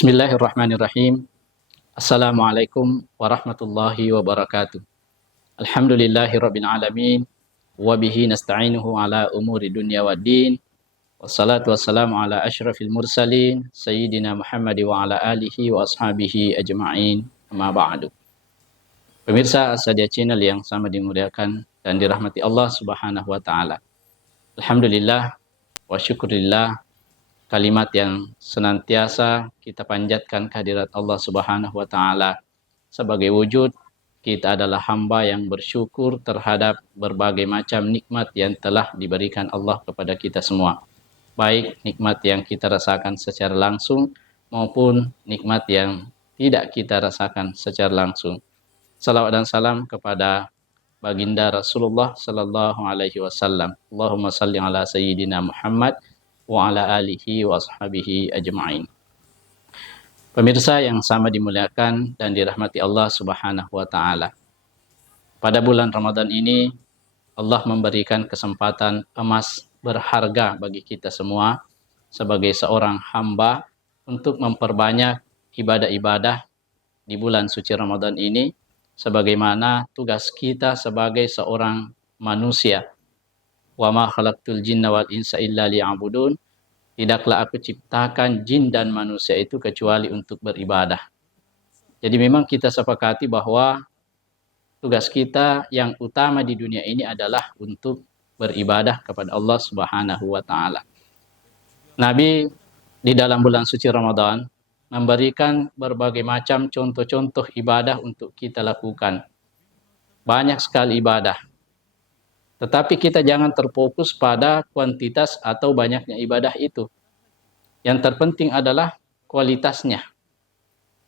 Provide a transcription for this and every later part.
Bismillahirrahmanirrahim. Assalamualaikum warahmatullahi wabarakatuh. Alhamdulillahirabbil alamin wa bihi nasta'inuhu ala umuri dunya waddin. Wassalatu wassalamu ala asyrafil mursalin sayyidina Muhammad wa ala alihi wa ashabihi ajma'in. Amma ba'du. Pemirsa As-Sadia Channel yang sama dimuliakan dan dirahmati Allah Subhanahu wa taala. Alhamdulillah wa syukurillah, kalimat yang senantiasa kita panjatkan kehadirat Allah Subhanahu wa taala sebagai wujud kita adalah hamba yang bersyukur terhadap berbagai macam nikmat yang telah diberikan Allah kepada kita semua. Baik nikmat yang kita rasakan secara langsung maupun nikmat yang tidak kita rasakan secara langsung. Salawat dan salam kepada baginda Rasulullah sallallahu alaihi wasallam. Allahumma salli ala sayyidina Muhammad wa ala alihi wa ashabihi ajma'in. Pemirsa yang sama dimuliakan dan dirahmati Allah Subhanahu wa taala. Pada bulan Ramadan ini Allah memberikan kesempatan emas berharga bagi kita semua sebagai seorang hamba untuk memperbanyak ibadah-ibadah di bulan suci Ramadan ini sebagaimana tugas kita sebagai seorang manusia. Wa ma khalaqtul jinna wal insa illa liya'budun. Tidaklah aku ciptakan jin dan manusia itu kecuali untuk beribadah. Jadi memang kita sepakati bahwa tugas kita yang utama di dunia ini adalah untuk beribadah kepada Allah Subhanahu wa taala. Nabi di dalam bulan suci Ramadan memberikan berbagai macam contoh-contoh ibadah untuk kita lakukan. Banyak sekali ibadah. Tetapi kita jangan terfokus pada kuantitas atau banyaknya ibadah itu. Yang terpenting adalah kualitasnya.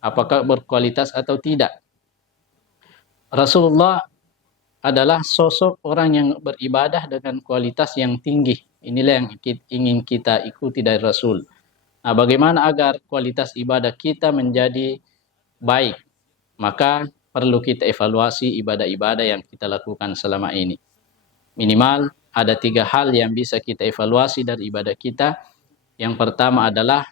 Apakah berkualitas atau tidak. Rasulullah adalah sosok orang yang beribadah dengan kualitas yang tinggi. Inilah yang ingin kita ikuti dari Rasul. Nah, bagaimana agar kualitas ibadah kita menjadi baik? Maka perlu kita evaluasi ibadah-ibadah yang kita lakukan selama ini. Minimal ada 3 hal yang bisa kita evaluasi dari ibadah kita. Yang pertama adalah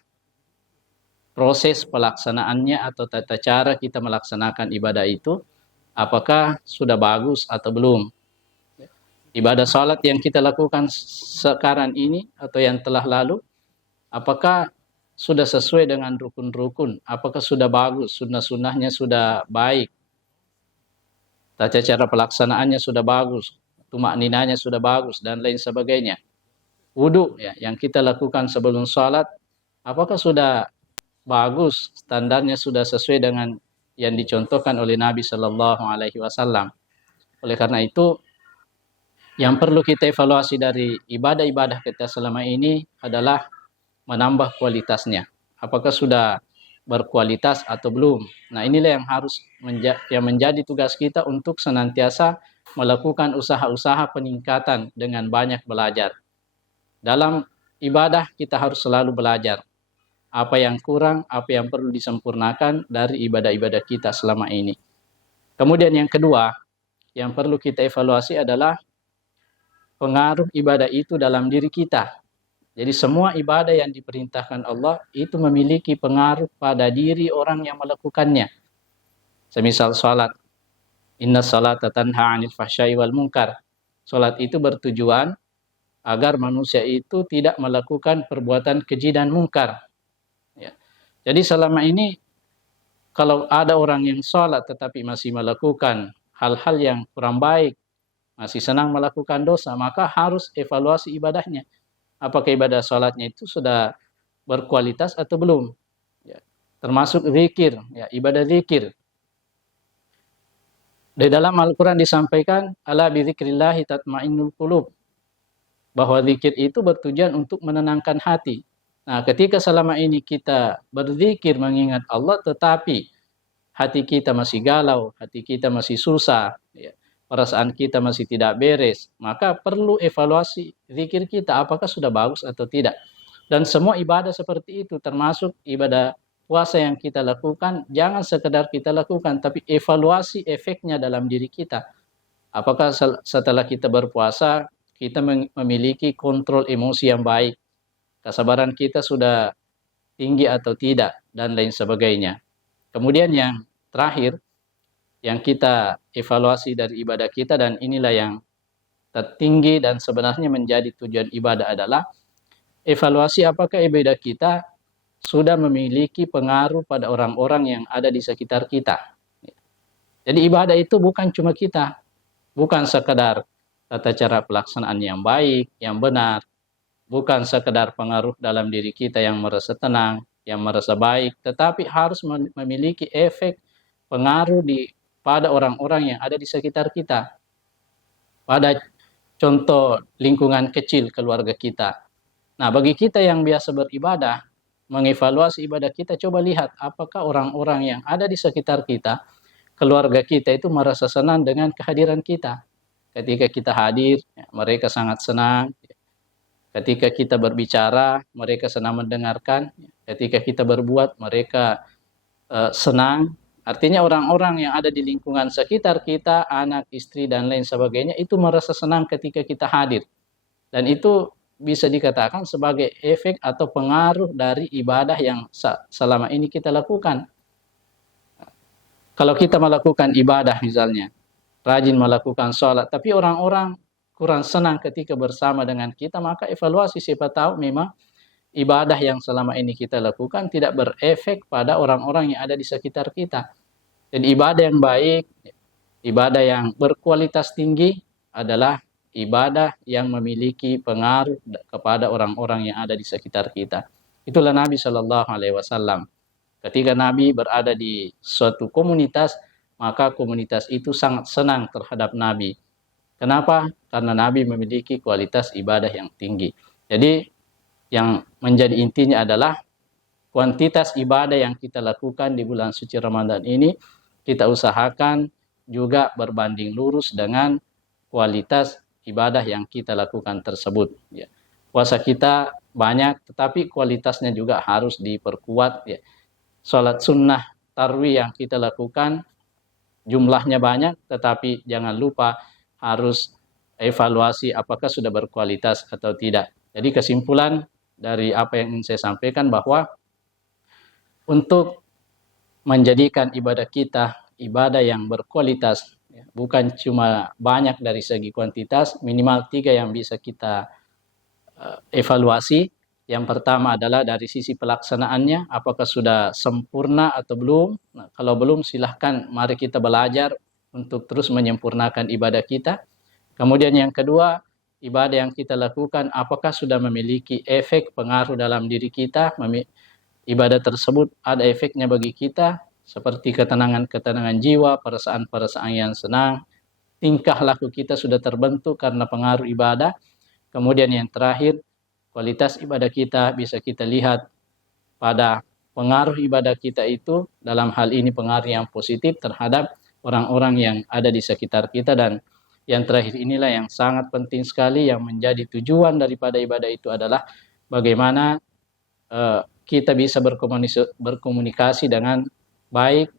proses pelaksanaannya atau tata cara kita melaksanakan ibadah itu. Apakah sudah bagus atau belum? Ibadah salat yang kita lakukan sekarang ini atau yang telah lalu, apakah sudah sesuai dengan rukun-rukun? Apakah sudah bagus? Sunnah-sunnahnya sudah baik? Tata cara pelaksanaannya sudah bagus? Tumakninanya sudah bagus dan lain sebagainya. Wudu ya, yang kita lakukan sebelum sholat, apakah sudah bagus, standarnya sudah sesuai dengan yang dicontohkan oleh Nabi Shallallahu Alaihi Wasallam. Oleh karena itu, yang perlu kita evaluasi dari ibadah-ibadah kita selama ini adalah menambah kualitasnya. Apakah sudah berkualitas atau belum? Nah, inilah yang harus menjadi tugas kita untuk senantiasa melakukan usaha-usaha peningkatan dengan banyak belajar. Dalam ibadah kita harus selalu belajar. Apa yang kurang, apa yang perlu disempurnakan dari ibadah-ibadah kita selama ini. Kemudian yang kedua, yang perlu kita evaluasi adalah pengaruh ibadah itu dalam diri kita. Jadi semua ibadah yang diperintahkan Allah itu memiliki pengaruh pada diri orang yang melakukannya. Semisal salat. Inna salata tanha 'anil fahsya'i wal munkar. Salat itu bertujuan agar manusia itu tidak melakukan perbuatan keji dan mungkar. Ya. Jadi selama ini kalau ada orang yang salat tetapi masih melakukan hal-hal yang kurang baik, masih senang melakukan dosa, maka harus evaluasi ibadahnya. Apakah ibadah salatnya itu sudah berkualitas atau belum? Ya. Termasuk zikir, ya, ibadah zikir. Di dalam Al-Quran disampaikan, ala bizikrillahi tatma'innul qulub. Bahwa zikir itu bertujuan untuk menenangkan hati. Nah, ketika selama ini kita berzikir mengingat Allah, tetapi hati kita masih galau, hati kita masih susah, ya, perasaan kita masih tidak beres, maka perlu evaluasi zikir kita, apakah sudah bagus atau tidak. Dan semua ibadah seperti itu, termasuk ibadah puasa yang kita lakukan, jangan sekedar kita lakukan, tapi evaluasi efeknya dalam diri kita. Apakah setelah kita berpuasa, kita memiliki kontrol emosi yang baik, kesabaran kita sudah tinggi atau tidak, dan lain sebagainya. Kemudian yang terakhir, yang kita evaluasi dari ibadah kita, dan inilah yang tertinggi dan sebenarnya menjadi tujuan ibadah adalah evaluasi apakah ibadah kita sudah memiliki pengaruh pada orang-orang yang ada di sekitar kita. Jadi ibadah itu bukan cuma kita, bukan sekedar tata cara pelaksanaan yang baik, yang benar, bukan sekedar pengaruh dalam diri kita yang merasa tenang, yang merasa baik, tetapi harus memiliki efek pengaruh pada orang-orang yang ada di sekitar kita. Pada contoh lingkungan kecil keluarga kita. Nah, bagi kita yang biasa beribadah, mengevaluasi ibadah kita, coba lihat apakah orang-orang yang ada di sekitar kita, keluarga kita itu merasa senang dengan kehadiran kita. Ketika kita hadir, mereka sangat senang. Ketika kita berbicara, mereka senang mendengarkan. Ketika kita berbuat, mereka senang. Artinya orang-orang yang ada di lingkungan sekitar kita, anak, istri, dan lain sebagainya, itu merasa senang ketika kita hadir. Dan itu bisa dikatakan sebagai efek atau pengaruh dari ibadah yang selama ini kita lakukan. Kalau kita melakukan ibadah misalnya, rajin melakukan sholat, tapi orang-orang kurang senang ketika bersama dengan kita, maka evaluasi, siapa tahu memang ibadah yang selama ini kita lakukan tidak berefek pada orang-orang yang ada di sekitar kita. Jadi ibadah yang baik, ibadah yang berkualitas tinggi adalah ibadah yang memiliki pengaruh kepada orang-orang yang ada di sekitar kita. Itulah Nabi Shallallahu Alaihi Wasallam. Ketika Nabi berada di suatu komunitas, maka komunitas itu sangat senang terhadap Nabi. Kenapa? Karena Nabi memiliki kualitas ibadah yang tinggi. Jadi yang menjadi intinya adalah kuantitas ibadah yang kita lakukan di bulan suci Ramadan ini, kita usahakan juga berbanding lurus dengan kualitas ibadah yang kita lakukan tersebut. Ya. Puasa kita banyak, tetapi kualitasnya juga harus diperkuat. Ya. Salat sunnah tarawih yang kita lakukan jumlahnya banyak, tetapi jangan lupa harus evaluasi apakah sudah berkualitas atau tidak. Jadi kesimpulan dari apa yang ingin saya sampaikan bahwa untuk menjadikan ibadah kita ibadah yang berkualitas, bukan cuma banyak dari segi kuantitas, minimal 3 yang bisa kita evaluasi. Yang pertama adalah dari sisi pelaksanaannya, apakah sudah sempurna atau belum. Nah, kalau belum, silahkan mari kita belajar untuk terus menyempurnakan ibadah kita. Kemudian yang kedua, ibadah yang kita lakukan apakah sudah memiliki efek pengaruh dalam diri kita, ibadah tersebut ada efeknya bagi kita, seperti ketenangan jiwa, perasaan-perasaan yang senang, tingkah laku kita sudah terbentuk karena pengaruh ibadah. Kemudian yang terakhir, kualitas ibadah kita bisa kita lihat pada pengaruh ibadah kita itu, dalam hal ini pengaruh yang positif terhadap orang-orang yang ada di sekitar kita. Dan yang terakhir inilah yang sangat penting sekali, yang menjadi tujuan daripada ibadah itu adalah bagaimana kita bisa berkomunikasi dengan baik,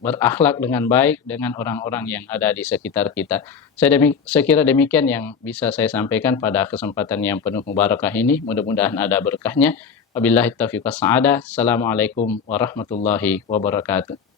berakhlak dengan baik dengan orang-orang yang ada di sekitar kita. Saya kira demikian yang bisa saya sampaikan pada kesempatan yang penuh mubarakah ini. Mudah-mudahan ada berkahnya. Wabillahi taufiq was sa'adah. Assalamualaikum warahmatullahi wabarakatuh.